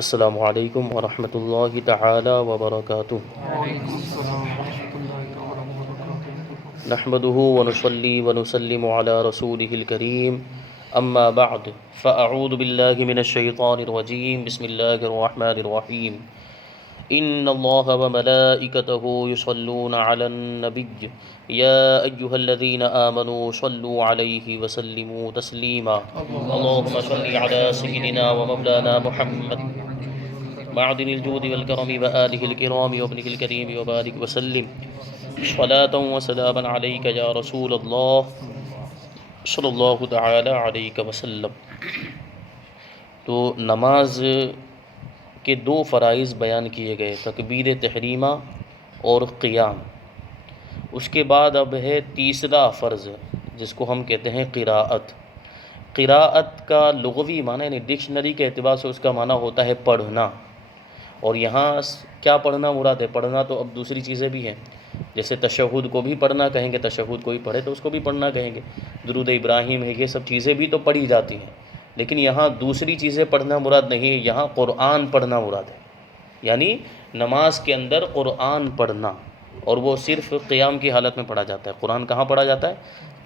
السلام علیکم ورحمۃ اللہ تعالی وبرکاتہ۔ وعلیکم السلام ورحمۃ اللہ تعالیٰ وبرکاتہ۔ نحمده ونصلي ونسلم على رسوله الكريم اما بعد فاعوذ باللہ من الشیطان الرجیم بسم اللہ الرحمن الرحیم ان اللہ وملائکته یصلون علی النبی یا ایہا الذین آمنوا صلوا علیہ وسلموا تسلیما اللہم صل علی سیدنا ومولانا محمد معدن الجود والکرم وآلہ الکرام وابنہ الکریم وبارک وسلم صلاۃ وسلاما علیک یا رسول اللہ صلی اللہ تعالی علیہ وسلم۔ تو نماز کے دو فرائض بیان کیے گئے، تکبیر تحریمہ اور قیام۔ اس کے بعد اب ہے تیسرا فرض جس کو ہم کہتے ہیں قراءت۔ قراءت کا لغوی معنی یعنی ڈکشنری کے اعتبار سے اس کا معنی ہوتا ہے پڑھنا، اور یہاں کیا پڑھنا مراد ہے؟ پڑھنا تو اب دوسری چیزیں بھی ہیں، جیسے تشہد کو بھی پڑھنا کہیں گے، تشہد کوئی پڑھے تو اس کو بھی پڑھنا کہیں گے، درود ابراہیم ہے، یہ سب چیزیں بھی تو پڑھی جاتی ہیں، لیکن یہاں دوسری چیزیں پڑھنا مراد نہیں ہے، یہاں قرآن پڑھنا مراد ہے، یعنی نماز کے اندر قرآن پڑھنا، اور وہ صرف قیام کی حالت میں پڑھا جاتا ہے۔ قرآن کہاں پڑھا جاتا ہے؟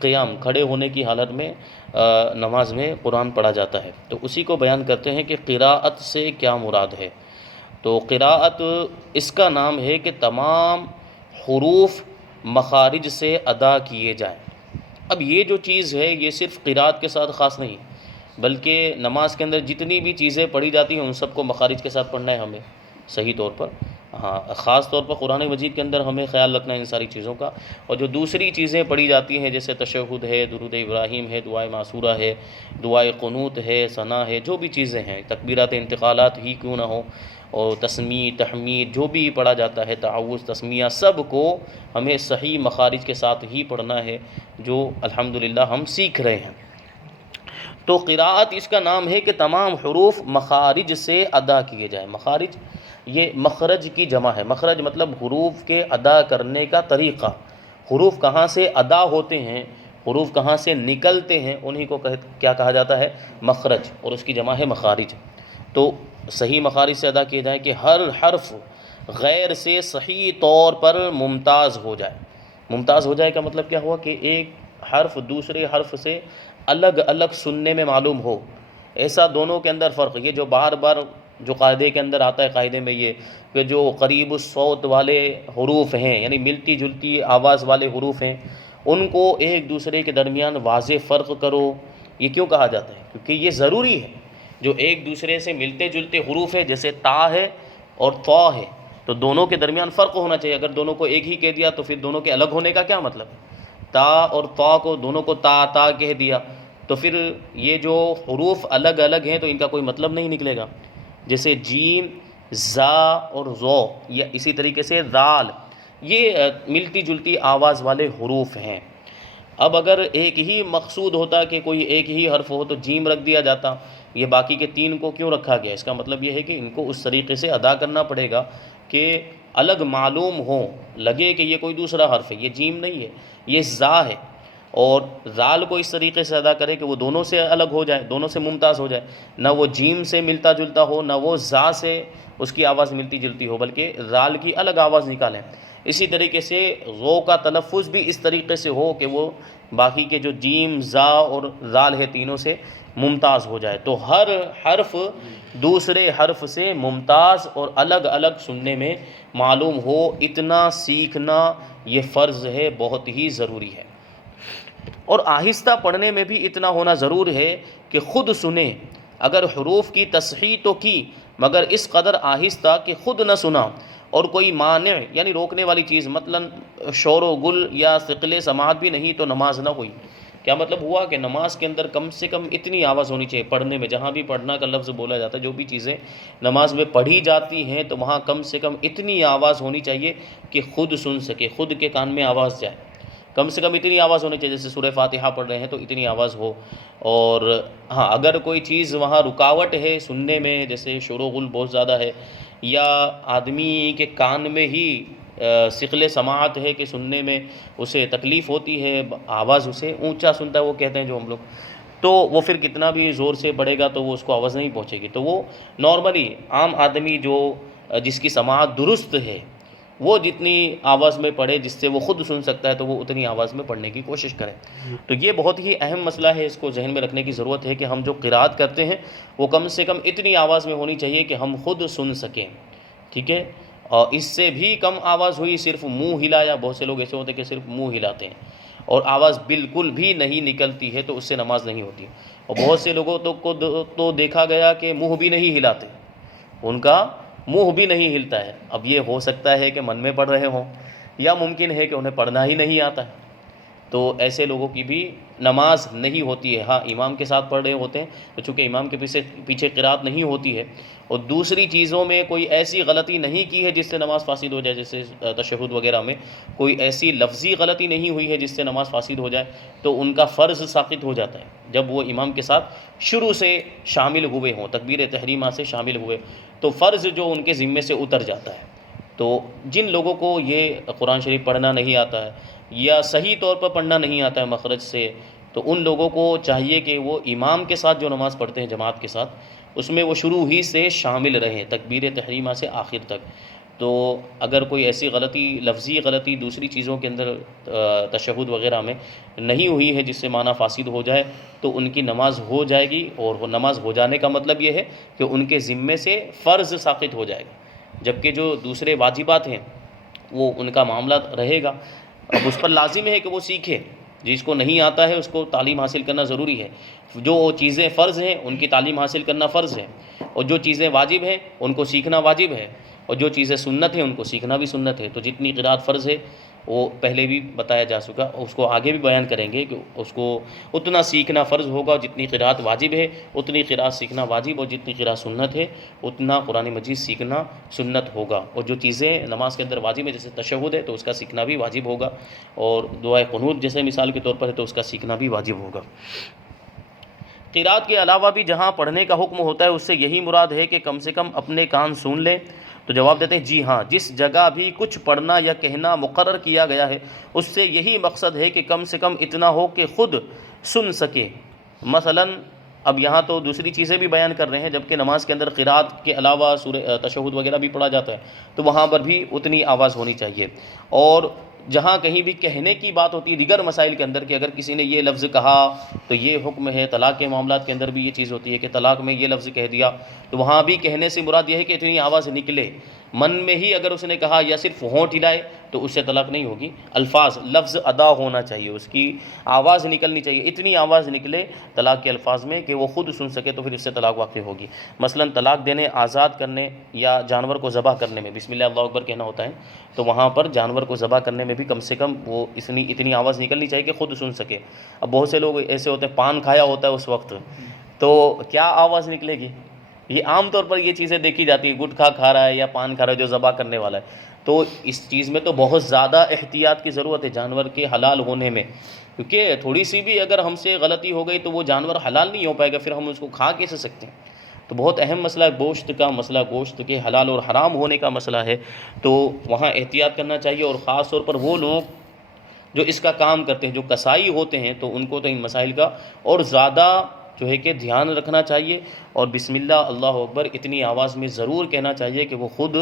قیام، کھڑے ہونے کی حالت میں نماز میں قرآن پڑھا جاتا ہے۔ تو اسی کو بیان کرتے ہیں کہ قراءت سے کیا مراد ہے۔ تو قراءت اس کا نام ہے کہ تمام حروف مخارج سے ادا کیے جائیں۔ اب یہ جو چیز ہے یہ صرف قراءت کے ساتھ خاص نہیں، بلکہ نماز کے اندر جتنی بھی چیزیں پڑھی جاتی ہیں ان سب کو مخارج کے ساتھ پڑھنا ہے ہمیں صحیح طور پر۔ ہاں، خاص طور پر قرآن مجید کے اندر ہمیں خیال رکھنا ہے ان ساری چیزوں کا، اور جو دوسری چیزیں پڑھی جاتی ہیں جیسے تشہد ہے، درود ابراہیم ہے، دعائے معصورہ ہے، دعائے قنوت ہے، ثنا ہے، جو بھی چیزیں ہیں، تکبیرات انتقالات ہی کیوں نہ ہوں، اور تسمیع تحمید جو بھی پڑھا جاتا ہے، تعوذ تسمیہ، سب کو ہمیں صحیح مخارج کے ساتھ ہی پڑھنا ہے، جو الحمدللہ ہم سیکھ رہے ہیں۔ تو قراءت اس کا نام ہے کہ تمام حروف مخارج سے ادا کیے جائیں۔ مخارج یہ مخرج کی جمع ہے، مخرج مطلب حروف کے ادا کرنے کا طریقہ، حروف کہاں سے ادا ہوتے ہیں، حروف کہاں سے نکلتے ہیں، انہی کو کیا کہا جاتا ہے؟ مخرج، اور اس کی جمع ہے مخارج۔ تو صحیح مخارج سے ادا کیے جائیں کہ ہر حرف غیر سے صحیح طور پر ممتاز ہو جائے۔ ممتاز ہو جائے کا مطلب کیا ہوا کہ ایک حرف دوسرے حرف سے الگ الگ سننے میں معلوم ہو، ایسا دونوں کے اندر فرق۔ یہ جو بار بار جو قاعدے کے اندر آتا ہے، قاعدے میں یہ کہ جو قریب الصوت والے حروف ہیں یعنی ملتی جلتی آواز والے حروف ہیں ان کو ایک دوسرے کے درمیان واضح فرق کرو۔ یہ کیوں کہا جاتا ہے؟ کیونکہ یہ ضروری ہے، جو ایک دوسرے سے ملتے جلتے حروف ہے جیسے تا ہے اور طا ہے تو دونوں کے درمیان فرق ہونا چاہیے۔ اگر دونوں کو ایک ہی کہہ دیا تو پھر دونوں کے الگ ہونے کا کیا مطلب ہے؟ تا اور طا کو دونوں کو تا تا کہہ دیا تو پھر یہ جو حروف الگ الگ ہیں تو ان کا کوئی مطلب نہیں نکلے گا۔ جیسے جیم، زا اور زو، یا اسی طریقے سے دال، یہ ملتی جلتی آواز والے حروف ہیں۔ اب اگر ایک ہی مقصود ہوتا کہ کوئی ایک ہی حرف ہو تو جیم رکھ دیا جاتا، یہ باقی کے تین کو کیوں رکھا گیا؟ اس کا مطلب یہ ہے کہ ان کو اس طریقے سے ادا کرنا پڑے گا کہ الگ معلوم ہو، لگے کہ یہ کوئی دوسرا حرف ہے، یہ جیم نہیں ہے، یہ زا ہے، اور زال کو اس طریقے سے ادا کرے کہ وہ دونوں سے الگ ہو جائے، دونوں سے ممتاز ہو جائے، نہ وہ جیم سے ملتا جلتا ہو نہ وہ زا سے اس کی آواز ملتی جلتی ہو، بلکہ زال کی الگ آواز نکالیں۔ اسی طریقے سے غو کا تلفظ بھی اس طریقے سے ہو کہ وہ باقی کے جو جیم، زا اور زال ہے تینوں سے ممتاز ہو جائے۔ تو ہر حرف دوسرے حرف سے ممتاز اور الگ الگ سننے میں معلوم ہو، اتنا سیکھنا یہ فرض ہے، بہت ہی ضروری ہے۔ اور آہستہ پڑھنے میں بھی اتنا ہونا ضرور ہے کہ خود سنیں۔ اگر حروف کی تصحیح تو کی مگر اس قدر آہستہ کہ خود نہ سنا، اور کوئی مانع یعنی روکنے والی چیز مثلا شور و گل یا ثقل سماعت بھی نہیں تو نماز نہ ہوئی۔ کیا مطلب ہوا کہ نماز کے اندر کم سے کم اتنی آواز ہونی چاہیے پڑھنے میں، جہاں بھی پڑھنا کا لفظ بولا جاتا ہے، جو بھی چیزیں نماز میں پڑھی جاتی ہیں تو وہاں کم سے کم اتنی آواز ہونی چاہیے کہ خود سن سکے، خود کے کان میں آواز جائے، کم سے کم اتنی آواز ہونی چاہیے۔ جیسے سورہ فاتحہ پڑھ رہے ہیں تو اتنی آواز ہو، اور ہاں اگر کوئی چیز وہاں رکاوٹ ہے سننے میں، جیسے شور و غل بہت زیادہ ہے، یا آدمی کے کان میں ہی ثقل سماعت ہے کہ سننے میں اسے تکلیف ہوتی ہے، آواز اسے اونچا سنتا ہے، وہ کہتے ہیں جو ہم لوگ، تو وہ پھر کتنا بھی زور سے پڑھے گا تو وہ اس کو آواز نہیں پہنچے گی. تو وہ نارملی عام آدمی جو جس کی سماعت درست ہے وہ جتنی آواز میں پڑھے جس سے وہ خود سن سکتا ہے تو وہ اتنی آواز میں پڑھنے کی کوشش کرے. تو یہ بہت ہی اہم مسئلہ ہے, اس کو ذہن میں رکھنے کی ضرورت ہے کہ ہم جو قرات کرتے ہیں وہ کم سے کم اتنی آواز میں ہونی چاہیے کہ ہم خود سن سکیں. ٹھیک ہے, اور اس سے بھی کم آواز ہوئی, صرف منہ ہلایا, بہت سے لوگ ایسے ہوتے ہیں کہ صرف منہ ہلاتے ہیں اور آواز بالکل بھی نہیں نکلتی ہے تو اس سے نماز نہیں ہوتی. اور بہت سے لوگوں تو دیکھا گیا کہ منہ بھی نہیں ہلاتے, ان کا منہ بھی نہیں ہلتا ہے. اب یہ ہو سکتا ہے کہ من میں پڑھ رہے ہوں یا ممکن ہے کہ انہیں پڑھنا ہی نہیں آتا ہے, تو ایسے لوگوں کی بھی نماز نہیں ہوتی ہے. ہاں امام کے ساتھ پڑھ رہے ہوتے ہیں تو چونکہ امام کے پیچھے قرات نہیں ہوتی ہے, اور دوسری چیزوں میں کوئی ایسی غلطی نہیں کی ہے جس سے نماز فاسد ہو جائے, جیسے تشہد وغیرہ میں کوئی ایسی لفظی غلطی نہیں ہوئی ہے جس سے نماز فاسد ہو جائے, تو ان کا فرض ساقط ہو جاتا ہے جب وہ امام کے ساتھ شروع سے شامل ہوئے ہوں, تکبیر تحریمہ سے شامل ہوئے تو فرض جو ان کے ذمے سے اتر جاتا ہے. تو جن لوگوں کو یہ قرآن شریف پڑھنا نہیں آتا ہے یا صحیح طور پر پڑھنا نہیں آتا ہے مخرج سے, تو ان لوگوں کو چاہیے کہ وہ امام کے ساتھ جو نماز پڑھتے ہیں جماعت کے ساتھ اس میں وہ شروع ہی سے شامل رہیں تکبیر تحریمہ سے آخر تک. تو اگر کوئی ایسی غلطی, لفظی غلطی دوسری چیزوں کے اندر تشہد وغیرہ میں نہیں ہوئی ہے جس سے معنی فاسد ہو جائے تو ان کی نماز ہو جائے گی, اور وہ نماز ہو جانے کا مطلب یہ ہے کہ ان کے ذمے سے فرض ساقط ہو جائے گا, جبکہ جو دوسرے واجبات ہیں وہ ان کا معاملہ رہے گا. اب اس پر لازم ہے کہ وہ سیکھے, جس کو نہیں آتا ہے اس کو تعلیم حاصل کرنا ضروری ہے. جو چیزیں فرض ہیں ان کی تعلیم حاصل کرنا فرض ہے, اور جو چیزیں واجب ہیں ان کو سیکھنا واجب ہے, اور جو چیزیں سنت ہیں ان کو سیکھنا بھی سنت ہے. تو جتنی قرات فرض ہے وہ پہلے بھی بتایا جا چکا, اس کو آگے بھی بیان کریں گے کہ اس کو اتنا سیکھنا فرض ہوگا, جتنی قرات واجب ہے اتنی قرات سیکھنا واجب, اور جتنی قرات سنت ہے اتنا قرآن مجید سیکھنا سنت ہوگا. اور جو چیزیں نماز کے اندر واجب ہے جیسے تشہد ہے تو اس کا سیکھنا بھی واجب ہوگا, اور دعائے قنوت جیسے مثال کے طور پر ہے تو اس کا سیکھنا بھی واجب ہوگا. قرات کے علاوہ بھی جہاں پڑھنے کا حکم ہوتا ہے اس سے یہی مراد ہے کہ کم سے کم اپنے کان سن لیں. تو جواب دیتے ہیں جی ہاں, جس جگہ بھی کچھ پڑھنا یا کہنا مقرر کیا گیا ہے اس سے یہی مقصد ہے کہ کم سے کم اتنا ہو کہ خود سن سکے. مثلا اب یہاں تو دوسری چیزیں بھی بیان کر رہے ہیں, جبکہ نماز کے اندر قرات کے علاوہ سورہ تشہد وغیرہ بھی پڑھا جاتا ہے تو وہاں پر بھی اتنی آواز ہونی چاہیے. اور جہاں کہیں بھی کہنے کی بات ہوتی ہے دیگر مسائل کے اندر کہ اگر کسی نے یہ لفظ کہا تو یہ حکم ہے, طلاق کے معاملات کے اندر بھی یہ چیز ہوتی ہے کہ طلاق میں یہ لفظ کہہ دیا, تو وہاں بھی کہنے سے مراد یہ ہے کہ اتنی آواز نکلے. من میں ہی اگر اس نے کہا یا صرف ہونٹ ہلائے تو اس سے طلاق نہیں ہوگی. الفاظ لفظ ادا ہونا چاہیے, اس کی آواز نکلنی چاہیے, اتنی آواز نکلے طلاق کے الفاظ میں کہ وہ خود سن سکے تو پھر اس سے طلاق واقع ہوگی. مثلا طلاق دینے, آزاد کرنے یا جانور کو ذبح کرنے میں بسم اللہ اللہ اکبر کہنا ہوتا ہے, تو وہاں پر جانور کو ذبح کرنے میں بھی کم سے کم وہ اتنی آواز نکلنی چاہیے کہ خود سن سکے. اب بہت سے لوگ ایسے ہوتے ہیں پان کھایا ہوتا ہے اس وقت, تو کیا آواز نکلے گی؟ یہ عام طور پر یہ چیزیں دیکھی جاتی ہیں, گٹکھا کھا رہا ہے یا پان کھا رہا ہے جو ذبح کرنے والا ہے, تو اس چیز میں تو بہت زیادہ احتیاط کی ضرورت ہے جانور کے حلال ہونے میں, کیونکہ تھوڑی سی بھی اگر ہم سے غلطی ہو گئی تو وہ جانور حلال نہیں ہو پائے گا, پھر ہم اس کو کھا کیسے سکتے ہیں. تو بہت اہم مسئلہ گوشت کا, مسئلہ گوشت کے حلال اور حرام ہونے کا مسئلہ ہے, تو وہاں احتیاط کرنا چاہیے. اور خاص طور پر وہ لوگ جو اس کا کام کرتے ہیں, جو کسائی ہوتے ہیں, تو ان کو تو ان مسائل کا اور زیادہ جو ہے کہ دھیان رکھنا چاہیے, اور بسم اللہ اللہ اکبر اتنی آواز میں ضرور کہنا چاہیے کہ وہ خود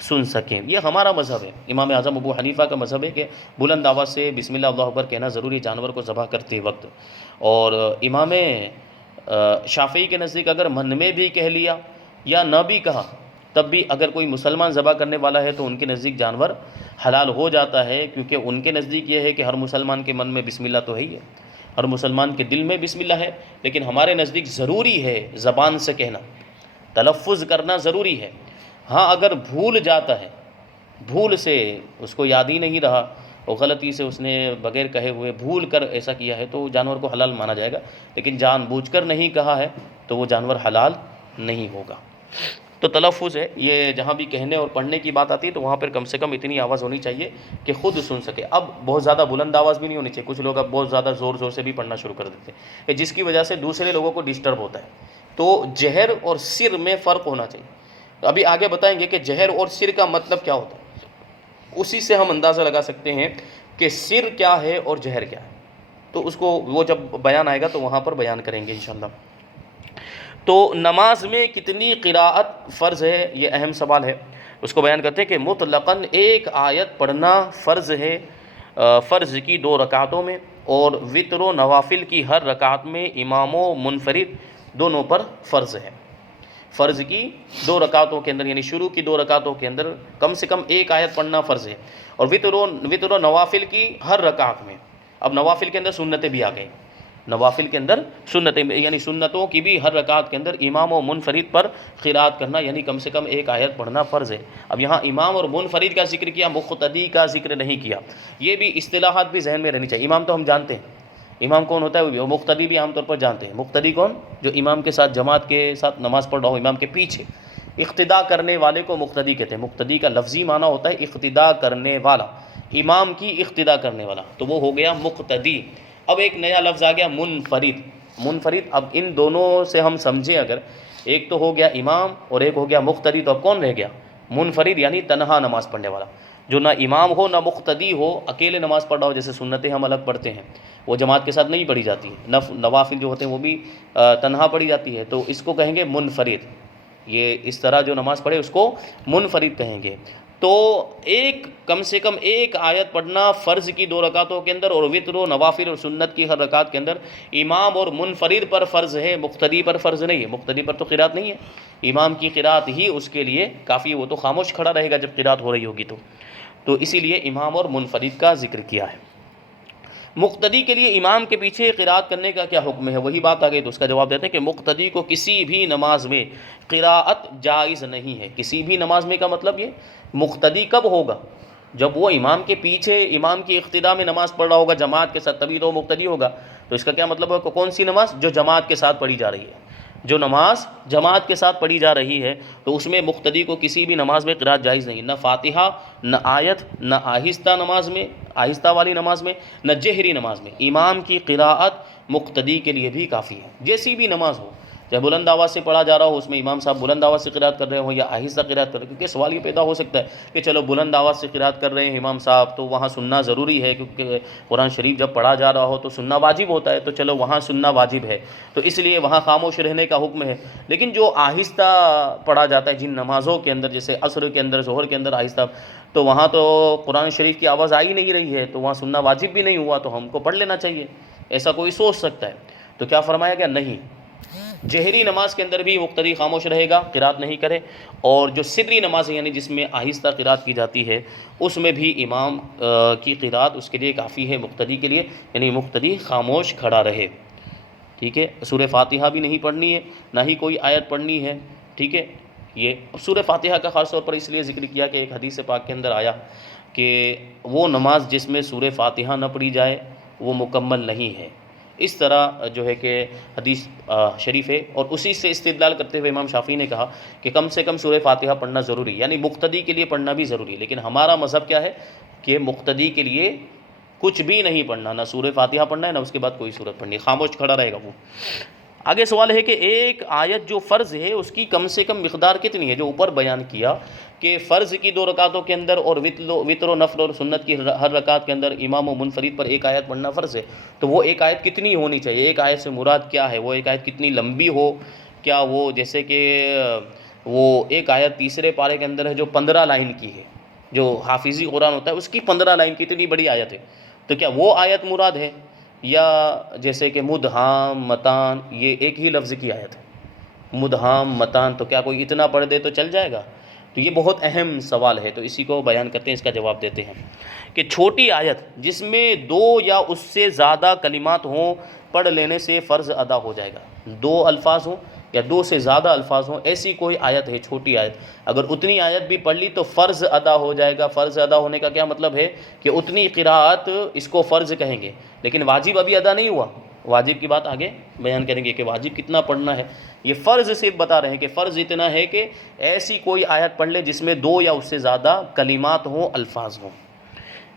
سن سکیں. یہ ہمارا مذہب ہے, امام اعظم ابو حنیفہ کا مذہب ہے کہ بلند آواز سے بسم اللہ اللہ اکبر کہنا ضروری جانور کو ذبح کرتے وقت. اور امام شافعی کے نزدیک اگر من میں بھی کہہ لیا یا نہ بھی کہا تب بھی اگر کوئی مسلمان ذبح کرنے والا ہے تو ان کے نزدیک جانور حلال ہو جاتا ہے, کیونکہ ان کے نزدیک یہ ہے کہ ہر مسلمان کے من میں بسم اللہ تو ہے ہی ہے, ہر مسلمان کے دل میں بسم اللہ ہے, لیکن ہمارے نزدیک ضروری ہے زبان سے کہنا, تلفظ کرنا ضروری ہے. ہاں اگر بھول جاتا ہے, بھول سے اس کو یاد ہی نہیں رہا اور غلطی سے اس نے بغیر کہے ہوئے بھول کر ایسا کیا ہے تو جانور کو حلال مانا جائے گا, لیکن جان بوجھ کر نہیں کہا ہے تو وہ جانور حلال نہیں ہوگا. تو تلفظ ہے یہ, جہاں بھی کہنے اور پڑھنے کی بات آتی ہے تو وہاں پر کم سے کم اتنی آواز ہونی چاہیے کہ خود سن سکے. اب بہت زیادہ بلند آواز بھی نہیں ہونی چاہیے, کچھ لوگ اب بہت زیادہ زور زور سے بھی پڑھنا شروع کر دیتے ہیں جس کی وجہ سے دوسرے لوگوں کو ڈسٹرب ہوتا ہے. تو جہر اور سر میں فرق ہونا چاہیے. ابھی آگے بتائیں گے کہ جہر اور سر کا مطلب کیا ہوتا ہے, اسی سے ہم اندازہ لگا سکتے ہیں کہ سر کیا ہے اور جہر کیا ہے. تو اس کو وہ جب بیان آئے گا تو وہاں پر بیان کریں گے انشاءاللہ۔ تو نماز میں کتنی قراءت فرض ہے، یہ اہم سوال ہے۔ اس کو بیان کرتے ہیں کہ مطلقاً ایک آیت پڑھنا فرض ہے فرض کی 2 رکعتوں میں، اور وتر و نوافل کی ہر رکعت میں امام و منفرد دونوں پر فرض ہے۔ فرض کی 2 رکعتوں کے اندر، یعنی شروع کی 2 رکعتوں کے اندر کم سے کم ایک آیت پڑھنا فرض ہے، اور وتر و نوافل کی ہر رکعت میں۔ اب نوافل کے اندر سنتیں بھی آ گئی، نوافل کے اندر سنتیں، یعنی سنتوں کی بھی ہر رکعت کے اندر امام و منفرد پر قرات کرنا، یعنی کم سے کم ایک آیت پڑھنا فرض ہے۔ اب یہاں امام اور منفرد کا ذکر کیا، مقتدی کا ذکر نہیں کیا۔ یہ بھی اصطلاحات بھی ذہن میں رہنی چاہیے۔ امام تو ہم جانتے ہیں امام کون ہوتا ہے، مقتدی بھی عام طور پر جانتے ہیں۔ مقتدی کون؟ جو امام کے ساتھ، جماعت کے ساتھ نماز پڑھ رہا ہو، امام کے پیچھے اقتداء کرنے والے کو مقتدی کہتے ہیں۔ مقتدی کا لفظی معنی ہوتا ہے اقتداء کرنے والا، امام کی اقتداء کرنے والا، تو وہ ہو گیا مقتدی۔ اب ایک نیا لفظ آ گیا منفرد۔ منفرد، اب ان دونوں سے ہم سمجھیں اگر، ایک تو ہو گیا امام اور ایک ہو گیا مقتدی، تو اب کون رہ گیا؟ منفرد، یعنی تنہا نماز پڑھنے والا، جو نہ امام ہو نہ مقتدی ہو، اکیلے نماز پڑھ رہا ہو۔ جیسے سنتیں ہم الگ پڑھتے ہیں، وہ جماعت کے ساتھ نہیں پڑھی جاتی ہے، نوافل جو ہوتے ہیں وہ بھی تنہا پڑھی جاتی ہے، تو اس کو کہیں گے منفرد۔ یہ اس طرح جو نماز پڑھے اس کو منفرد کہیں گے۔ تو کم سے کم ایک آیت پڑھنا فرض کی 2 رکعتوں کے اندر، اور وتر و نوافل اور سنت کی ہر رکعت کے اندر امام اور منفرد پر فرض ہے، مقتدی پر فرض نہیں ہے۔ مقتدی پر تو قرات نہیں ہے، امام کی قرات ہی اس کے لیے کافی، وہ تو خاموش کھڑا رہے گا جب قرات ہو رہی ہوگی تو اسی لیے امام اور منفرد کا ذکر کیا ہے۔ مقتدی کے لیے امام کے پیچھے قرات کرنے کا کیا حکم ہے، وہی بات آ گئی، تو اس کا جواب دیتے ہیں کہ مقتدی کو کسی بھی نماز میں قراءت جائز نہیں ہے۔ کسی بھی نماز میں کا مطلب یہ مقتدی کب ہوگا؟ جب وہ امام کے پیچھے، امام کی اقتداء میں نماز پڑھ رہا ہوگا جماعت کے ساتھ، تبھی تو وہ مقتدی ہوگا۔ تو اس کا کیا مطلب ہے کہ کون سی نماز؟ جو جماعت کے ساتھ پڑھی جا رہی ہے۔ جو نماز جماعت کے ساتھ پڑھی جا رہی ہے تو اس میں مقتدی کو کسی بھی نماز میں قرات جائز نہیں، نہ فاتحہ، نہ آیت، نہ آہستہ نماز میں، آہستہ والی نماز میں، نہ جہری نماز میں۔ امام کی قراءت مقتدی کے لیے بھی کافی ہے، جیسی بھی نماز ہو، چاہے بلند آواز سے پڑھا جا رہا ہو، اس میں امام صاحب بلند آواز سے قرات کر رہے ہوں یا آہستہ قرات کر رہے ہیں، کیونکہ سوال یہ پیدا ہو سکتا ہے کہ چلو بلند آواز سے قرات کر رہے ہیں امام صاحب تو وہاں سننا ضروری ہے، کیونکہ قرآن شریف جب پڑھا جا رہا ہو تو سننا واجب ہوتا ہے، تو چلو وہاں سننا واجب ہے، تو اس لیے وہاں خاموش رہنے کا حکم ہے۔ لیکن جو آہستہ پڑھا جاتا ہے جن نمازوں کے اندر، جیسے عصر کے اندر، ظہر کے اندر آہستہ، تو وہاں تو قرآن شریف کی آواز آ ہی نہیں رہی ہے، تو وہاں سننا واجب بھی نہیں ہوا، تو ہم کو پڑھ لینا چاہیے، ایسا کوئی سوچ سکتا ہے۔ تو کیا فرمایا گیا؟ نہیں، جہری نماز کے اندر بھی مقتدی خاموش رہے گا، قرات نہیں کرے، اور جو سری نماز ہے یعنی جس میں آہستہ قرات کی جاتی ہے، اس میں بھی امام کی قرات اس کے لیے کافی ہے، مقتدی کے لیے، یعنی مقتدی خاموش کھڑا رہے۔ ٹھیک ہے، سورہ فاتحہ بھی نہیں پڑھنی ہے، نہ ہی کوئی آیت پڑھنی ہے۔ ٹھیک ہے، یہ سورہ فاتحہ کا خاص طور پر اس لیے ذکر کیا کہ ایک حدیث پاک کے اندر آیا کہ وہ نماز جس میں سورہ فاتحہ نہ پڑھی جائے وہ مکمل نہیں ہے۔ اس طرح جو ہے کہ حدیث شریف ہے، اور اسی سے استدلال کرتے ہوئے امام شافعی نے کہا کہ کم سے کم سورہ فاتحہ پڑھنا ضروری ہے، یعنی مقتدی کے لیے پڑھنا بھی ضروری ہے۔ لیکن ہمارا مذہب کیا ہے کہ مقتدی کے لیے کچھ بھی نہیں پڑھنا، نہ سورہ فاتحہ پڑھنا ہے، نہ اس کے بعد کوئی سورت پڑھنی ہے، خاموش کھڑا رہے گا وہ۔ آگے سوال ہے کہ ایک آیت جو فرض ہے اس کی کم سے کم مقدار کتنی ہے؟ جو اوپر بیان کیا کہ فرض کی 2 رکعتوں کے اندر اور وتر و نفل اور سنت کی ہر رکعت کے اندر امام و منفرد پر ایک آیت پڑھنا فرض ہے، تو وہ ایک آیت کتنی ہونی چاہیے؟ ایک آیت سے مراد کیا ہے؟ وہ ایک آیت کتنی لمبی ہو؟ کیا وہ جیسے کہ وہ ایک آیت تیسرے پارے کے اندر ہے جو 15 لائن کی ہے، جو حافظی قرآن ہوتا ہے اس کی 15 لائن کی اتنی بڑی آیت ہے، تو کیا وہ آیت مراد ہے؟ یا جیسے کہ مدھام متان، یہ ایک ہی لفظ کی آیت ہے، مدھام متان، تو کیا کوئی اتنا پڑھ دے تو چل جائے گا؟ تو یہ بہت اہم سوال ہے، تو اسی کو بیان کرتے ہیں، اس کا جواب دیتے ہیں کہ چھوٹی آیت جس میں 2 یا اس سے زیادہ کلمات ہوں پڑھ لینے سے فرض ادا ہو جائے گا۔ 2 الفاظ ہوں یا 2 سے زیادہ الفاظ ہوں، ایسی کوئی آیت ہے چھوٹی آیت، اگر اتنی آیت بھی پڑھ لی تو فرض ادا ہو جائے گا۔ فرض ادا ہونے کا کیا مطلب ہے کہ اتنی قراءت اس کو فرض کہیں گے، لیکن واجب ابھی ادا نہیں ہوا، واجب کی بات آگے بیان کریں گے کہ واجب کتنا پڑھنا ہے۔ یہ فرض صرف بتا رہے ہیں کہ فرض اتنا ہے کہ ایسی کوئی آیت پڑھ لے جس میں 2 یا اس سے زیادہ کلمات ہوں، الفاظ ہوں،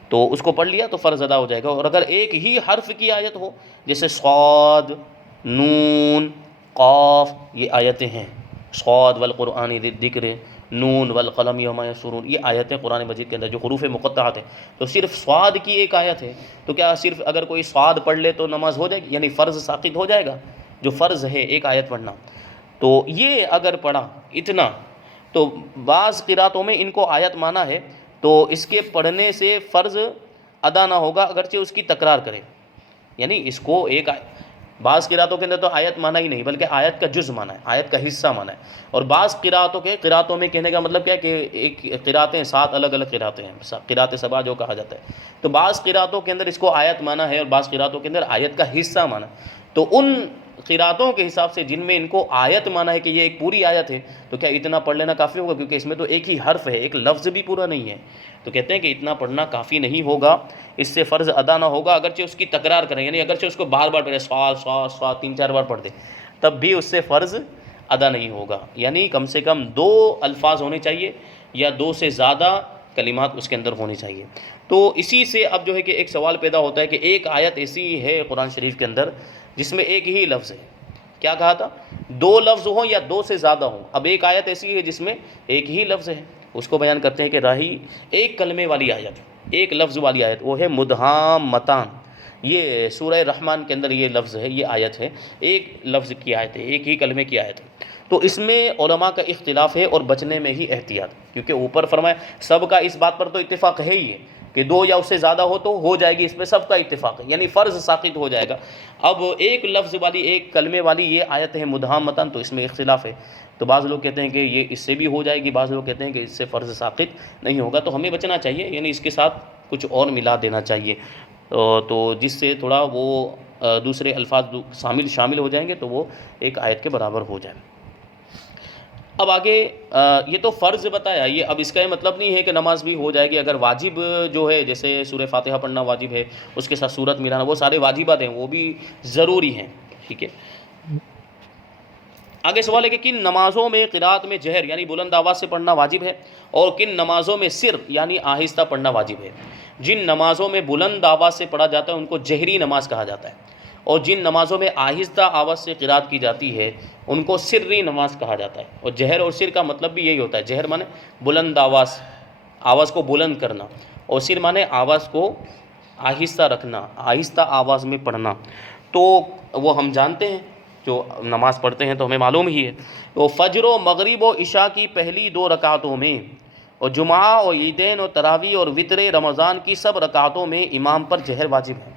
تو اس کو پڑھ لیا تو فرض ادا ہو جائے گا۔ اور اگر ایک ہی حرف کی آیت ہو، جیسے صاد، نون، قاف، یہ آیتیں ہیں، صاد والقرآن ذی الذکر، نون والقلم وما یسطرون، یہ آیتیں قرآن مجید کے اندر جو حروف مقطعات ہیں، تو صرف صاد کی ایک آیت ہے، تو کیا صرف اگر کوئی صاد پڑھ لے تو نماز ہو جائے گی؟ یعنی فرض ساقط ہو جائے گا؟ جو فرض ہے ایک آیت پڑھنا، تو یہ اگر پڑھا اتنا، تو بعض قراتوں میں ان کو آیت مانا ہے، تو اس کے پڑھنے سے فرض ادا نہ ہوگا اگرچہ اس کی تکرار کرے، یعنی اس کو ایک بعض قراتوں کے اندر تو آیت مانا ہی نہیں بلکہ آیت کا جز مانا ہے، آیت کا حصہ مانا ہے، اور بعض قراتوں میں کہنے کا مطلب کیا ہے کہ ایک قراتیں 7 الگ الگ قراتیں ہیں، قرات سبع جو کہا جاتا ہے، تو بعض قراتوں کے اندر اس کو آیت مانا ہے اور بعض قراتوں کے اندر آیت کا حصہ مانا ہے، تو ان قراتوں کے حساب سے جن میں ان کو آیت مانا ہے کہ یہ ایک پوری آیت ہے، تو کیا اتنا پڑھ لینا کافی ہوگا؟ کیونکہ اس میں تو ایک ہی حرف ہے، ایک لفظ بھی پورا نہیں ہے، تو کہتے ہیں کہ اتنا پڑھنا کافی نہیں ہوگا، اس سے فرض ادا نہ ہوگا اگرچہ اس کی تکرار کریں، یعنی اگرچہ اس کو بار بار پڑھے، سوال سوال سوال 3-4 بار پڑھ دے، تب بھی اس سے فرض ادا نہیں ہوگا، یعنی کم سے کم 2 الفاظ ہونے چاہیے یا 2 سے زیادہ کلمات اس کے اندر ہونی چاہیے۔ تو اسی سے اب جو ہے کہ ایک سوال پیدا ہوتا ہے کہ ایک آیت ایسی ہے قرآن شریف کے اندر جس میں ایک ہی لفظ ہے، کیا کہا تھا؟ 2 لفظ ہوں یا 2 سے زیادہ ہوں، اب ایک آیت ایسی ہے جس میں ایک ہی لفظ ہے، اس کو بیان کرتے ہیں کہ راہی ایک کلمے والی آیت، ایک لفظ والی آیت، وہ ہے مدہامتان، یہ سورہ رحمان کے اندر یہ لفظ ہے، یہ آیت ہے، ایک لفظ کی آیت ہے، ایک ہی کلمے کی آیت ہے، تو اس میں علماء کا اختلاف ہے اور بچنے میں ہی احتیاط، کیونکہ اوپر فرمایا سب کا اس بات پر تو اتفاق ہے ہی ہے کہ 2 یا اس سے زیادہ ہو تو ہو جائے گی، اس پہ سب کا اتفاق ہے، یعنی فرض ساقط ہو جائے گا۔ اب ایک لفظ والی ایک کلمے والی یہ آیت ہے مدہامتن، تو اس میں اختلاف ہے، تو بعض لوگ کہتے ہیں کہ یہ اس سے بھی ہو جائے گی، بعض لوگ کہتے ہیں کہ اس سے فرض ساقط نہیں ہوگا، تو ہمیں بچنا چاہیے، یعنی اس کے ساتھ کچھ اور ملا دینا چاہیے، تو جس سے تھوڑا وہ دوسرے الفاظ شامل ہو جائیں گے تو وہ ایک آیت کے برابر ہو جائیں۔ اب آگے یہ تو فرض بتایا، یہ اب اس کا یہ مطلب نہیں ہے کہ نماز بھی ہو جائے گی، اگر واجب جو ہے جیسے سورہ فاتحہ پڑھنا واجب ہے، اس کے ساتھ سورت ملانا، وہ سارے واجبات ہیں، وہ بھی ضروری ہیں، ٹھیک ہے۔ آگے سوال ہے کہ کن نمازوں میں قرات میں جہر یعنی بلند آواز سے پڑھنا واجب ہے، اور کن نمازوں میں سر یعنی آہستہ پڑھنا واجب ہے؟ جن نمازوں میں بلند آواز سے پڑھا جاتا ہے ان کو جہری نماز کہا جاتا ہے، اور جن نمازوں میں آہستہ آواز سے قرات کی جاتی ہے ان کو سری نماز کہا جاتا ہے، اور جہر اور سر کا مطلب بھی یہی ہوتا ہے، جہر مانے بلند آواز کو بلند کرنا، اور سر مانے آواز کو آہستہ رکھنا، آہستہ آواز میں پڑھنا، تو وہ ہم جانتے ہیں، جو نماز پڑھتے ہیں تو ہمیں معلوم ہی ہے، تو فجر و مغرب و عشاء کی پہلی 2 رکعتوں میں، اور جمعہ اور عیدین اور تراویح اور وتر رمضان کی سب رکعتوں میں امام پر جہر واجب ہے،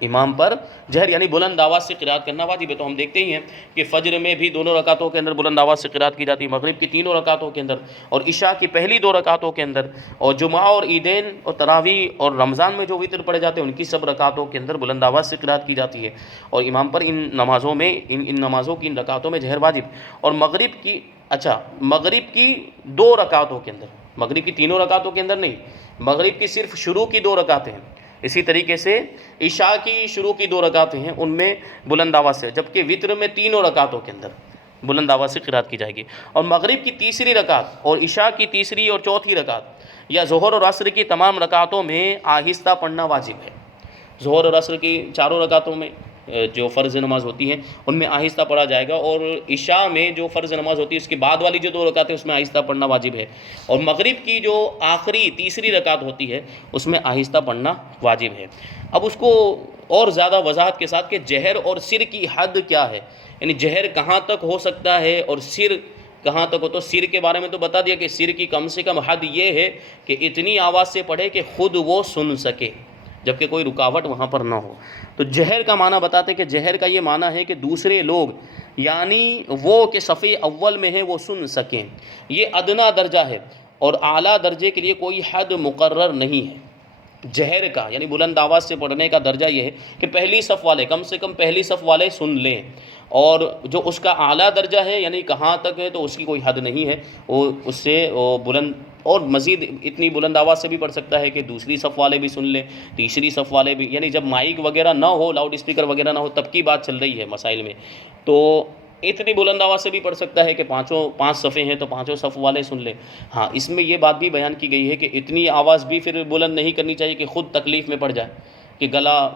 امام پر جہر یعنی بلند آواز سے قرات کرنا واجب ہے، تو ہم دیکھتے ہی ہیں کہ فجر میں بھی 2 رکعتوں کے اندر بلند آواز سے قرات کی جاتی ہے، مغرب کی 3 رکعتوں کے اندر، اور عشاء کی پہلی 2 رکعتوں کے اندر، اور جمعہ اور عیدین اور تراویح اور رمضان میں جو وتر پڑھے جاتے ہیں ان کی سب رکعتوں کے اندر بلند آواز سے قرات کی جاتی ہے، اور امام پر ان نمازوں میں ان نمازوں کی ان رکعتوں میں جہر واجب، اور مغرب کی 2 رکعتوں کے اندر، مغرب کی 3 رکعتوں کے اندر نہیں، مغرب کی صرف شروع کی 2 رکعتیں ہیں، اسی طریقے سے عشاء کی شروع کی 2 رکعتیں ہیں ان میں بلند آواز سے، جبکہ وتر میں 3 رکعتوں کے اندر بلند آواز سے قرات کی جائے گی، اور مغرب کی تیسری رکعت اور عشاء کی تیسری اور چوتھی رکعت یا ظہر اور عصر کی تمام رکعتوں میں آہستہ پڑھنا واجب ہے، ظہر اور عصر کی 4 رکعتوں میں جو فرض نماز ہوتی ہیں ان میں آہستہ پڑھا جائے گا، اور عشاء میں جو فرض نماز ہوتی ہے اس کے بعد والی جو 2 رکعتیں اس میں آہستہ پڑھنا واجب ہے، اور مغرب کی جو آخری تیسری رکعت ہوتی ہے اس میں آہستہ پڑھنا واجب ہے۔ اب اس کو اور زیادہ وضاحت کے ساتھ کہ جہر اور سر کی حد کیا ہے، یعنی جہر کہاں تک ہو سکتا ہے اور سر کہاں تک ہو، تو سر کے بارے میں تو بتا دیا کہ سر کی کم سے کم حد یہ ہے کہ اتنی آواز سے پڑھے کہ خود وہ سن سکے جبکہ کوئی رکاوٹ وہاں پر نہ ہو۔ تو جہر کا معنی بتاتے ہیں کہ جہر کا یہ معنی ہے کہ دوسرے لوگ یعنی وہ کہ صفحے اول میں ہیں وہ سن سکیں، یہ ادنا درجہ ہے، اور اعلیٰ درجے کے لیے کوئی حد مقرر نہیں ہے۔ جہر کا یعنی بلند آواز سے پڑھنے کا درجہ یہ ہے کہ پہلی صف والے کم سے کم پہلی صف والے سن لیں، اور جو اس کا اعلیٰ درجہ ہے یعنی کہاں تک ہے تو اس کی کوئی حد نہیں ہے، وہ اس سے بلند اور مزید اتنی بلند آواز سے بھی پڑھ سکتا ہے کہ دوسری صف والے بھی سن لیں، تیسری صف والے بھی، یعنی جب مائک وغیرہ نہ ہو، لاؤڈ اسپیکر وغیرہ نہ ہو تب کی بات چل رہی ہے مسائل میں، تو اتنی بلند آواز سے بھی پڑھ سکتا ہے کہ 5 صفیں ہیں تو 5 صف والے سن لیں۔ ہاں اس میں یہ بات بھی بیان کی گئی ہے کہ اتنی آواز بھی پھر بلند نہیں کرنی چاہیے کہ خود تکلیف میں پڑ جائے، کہ گلا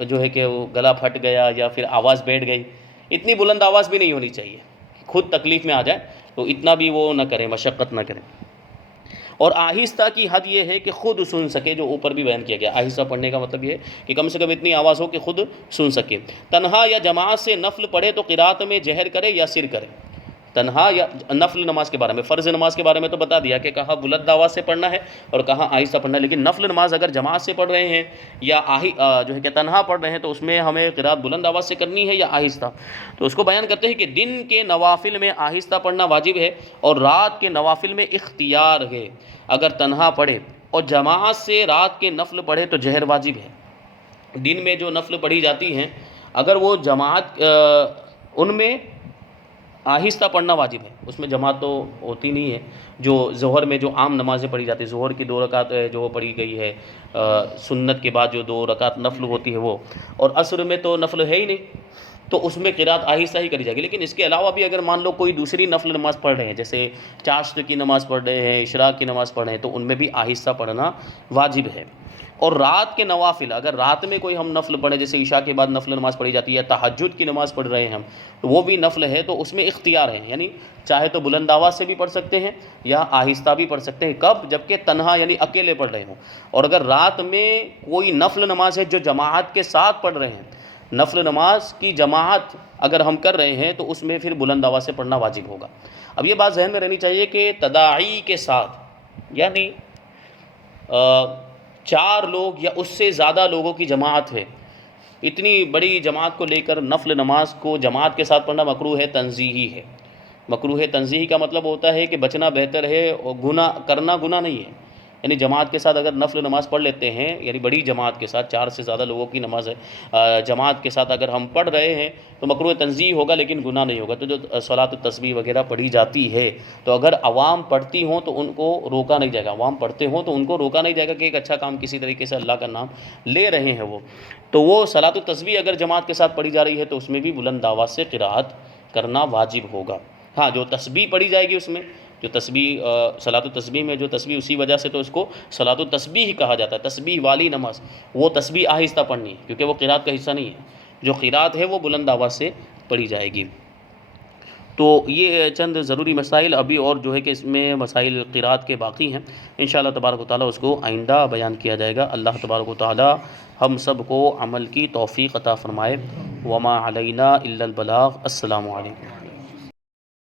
جو ہے کہ وہ گلا پھٹ گیا یا پھر آواز بیٹھ گئی، اتنی بلند آواز بھی نہیں ہونی چاہیے، خود تکلیف میں آ جائے تو اتنا بھی وہ نہ کریں، مشقت نہ کریں۔ اور آہستہ کی حد یہ ہے کہ خود سن سکے، جو اوپر بھی بیان کیا گیا۔ آہستہ پڑھنے کا مطلب یہ ہے کہ کم سے کم اتنی آواز ہو کہ خود سن سکے۔ تنہا یا جماعت سے نفل پڑھے تو قرات میں جہر کرے یا سر کرے۔ تنہا یا نفل نماز کے بارے میں، فرض نماز کے بارے میں تو بتا دیا کہ کہاں بلند آواز سے پڑھنا ہے اور کہاں آہستہ پڑھنا ہے، لیکن نفل نماز اگر جماعت سے پڑھ رہے ہیں یا جو ہے کہ تنہا پڑھ رہے ہیں تو اس میں ہمیں قرات بلند آواز سے کرنی ہے یا آہستہ۔ تو اس کو بیان کرتے ہیں کہ دن کے نوافل میں آہستہ پڑھنا واجب ہے اور رات کے نوافل میں اختیار ہے۔ اگر تنہا پڑھے اور جماعت سے رات کے نفل پڑھے تو جہر واجب ہے۔ دن میں جو نفل پڑھی جاتی ہیں اگر وہ جماعت ان میں آہستہ پڑھنا واجب ہے، اس میں جماعت تو ہوتی نہیں ہے۔ جو ظہر میں جو عام نمازیں پڑھی جاتی ہیں، ظہر کی 2 رکعت جو پڑھی گئی ہے سنت کے بعد جو 2 رکعت نفل ہوتی ہے وہ، اور عصر میں تو نفل ہے ہی نہیں، تو اس میں قرات آہستہ ہی کری جائے گی۔ لیکن اس کے علاوہ بھی اگر مان لو کوئی دوسری نفل نماز پڑھ رہے ہیں، جیسے چاشت کی نماز پڑھ رہے ہیں، اشراق کی نماز پڑھ رہے ہیں، تو ان میں بھی آہستہ پڑھنا واجب ہے۔ اور رات کے نوافل، اگر رات میں کوئی ہم نفل پڑھیں، جیسے عشاء کے بعد نفل نماز پڑھی جاتی ہے یا تہجد کی نماز پڑھ رہے ہیں ہم، تو وہ بھی نفل ہے، تو اس میں اختیار ہے، یعنی چاہے تو بلند آواز سے بھی پڑھ سکتے ہیں یا آہستہ بھی پڑھ سکتے ہیں۔ کب؟ جبکہ تنہا یعنی اکیلے پڑھ رہے ہوں۔ اور اگر رات میں کوئی نفل نماز ہے جو جماعت کے ساتھ پڑھ رہے ہیں، نفل نماز کی جماعت اگر ہم کر رہے ہیں تو اس میں پھر بلند آواز سے پڑھنا واجب ہوگا۔ اب یہ بات ذہن میں رہنی چاہیے کہ تداعی کے ساتھ، یعنی 4 لوگ یا اس سے زیادہ لوگوں کی جماعت ہے، اتنی بڑی جماعت کو لے کر نفل نماز کو جماعت کے ساتھ پڑھنا مکروہ تنزیہی ہے۔ مکروہ تنزیہی کا مطلب ہوتا ہے کہ بچنا بہتر ہے اور گناہ کرنا گناہ نہیں ہے۔ یعنی جماعت کے ساتھ اگر نفل نماز پڑھ لیتے ہیں، یعنی بڑی جماعت کے ساتھ 4 سے زیادہ لوگوں کی نماز ہے، جماعت کے ساتھ اگر ہم پڑھ رہے ہیں تو مکروہ تنزیہی ہوگا لیکن گناہ نہیں ہوگا۔ تو جو صلاۃ التسبیح وغیرہ پڑھی جاتی ہے تو اگر عوام پڑھتی ہوں تو ان کو روکا نہیں جائے گا، عوام پڑھتے ہوں تو ان کو روکا نہیں جائے گا کہ ایک اچھا کام کسی طریقے سے اللہ کا نام لے رہے ہیں وہ، تو وہ صلاۃ التسبیح اگر جماعت کے ساتھ پڑھی جا رہی ہے تو اس میں بھی بلند آواز سے قرات کرنا واجب ہوگا۔ ہاں، جو تسبیح پڑھی جائے گی اس میں، جو تسبیح صلاۃ التسبیح میں جو تسبیح، اسی وجہ سے تو اس کو صلاۃ التسبیح کہا جاتا ہے، تسبیح والی نماز، وہ تسبیح آہستہ پڑھنی ہے کیونکہ وہ قرات کا حصہ نہیں ہے، جو قرات ہے وہ بلند آواز سے پڑھی جائے گی۔ تو یہ چند ضروری مسائل، ابھی اور جو ہے کہ اس میں مسائل قرات کے باقی ہیں، انشاءاللہ تبارک و تعالیٰ اس کو آئندہ بیان کیا جائے گا۔ اللہ تبارک و تعالیٰ ہم سب کو عمل کی توفیق عطا فرمائے۔ وما علینا الا البلاغ۔ السلام علیکم۔